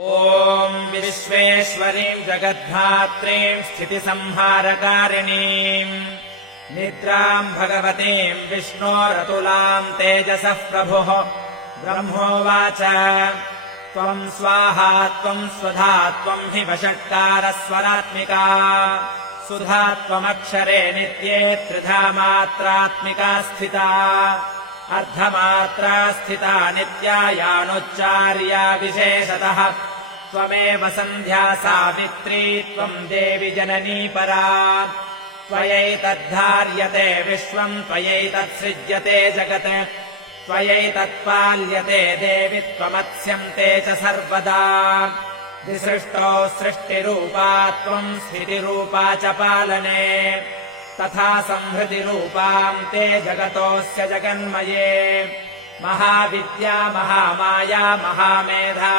ॐ विश्वेश्वरीम् जगद्धात्रीम् स्थितिसंहारकारिणीम् निद्राम् भगवतीम् विष्णोरतुलाम् तेजसः प्रभुः ब्रह्मोवाच त्वम् स्वाहा त्वम् स्वधा त्वम् हि वषट्कारस्वरात्मिका सुधा त्वमक्षरे नित्ये त्रिधा मात्रात्मिका स्थिता अर्धमात्रा स्थिता नित्यायानुच्चार्या विशेषतः त्वमेव सन्ध्या सावित्री त्वम् देवि जननी परा त्वयैतद्धार्यते विश्वम् त्वयैतत्सृज्यते जगत् त्वयैतत्पाल्यते देवि त्वमत्स्यन्ते च सर्वदा विसृष्टो सृष्टिरूपा त्वम् स्थितिरूपा च पालने तथा संहृतिरूपाम् ते जगतोऽस्य जगन्मये महाविद्या महामाया महामेधा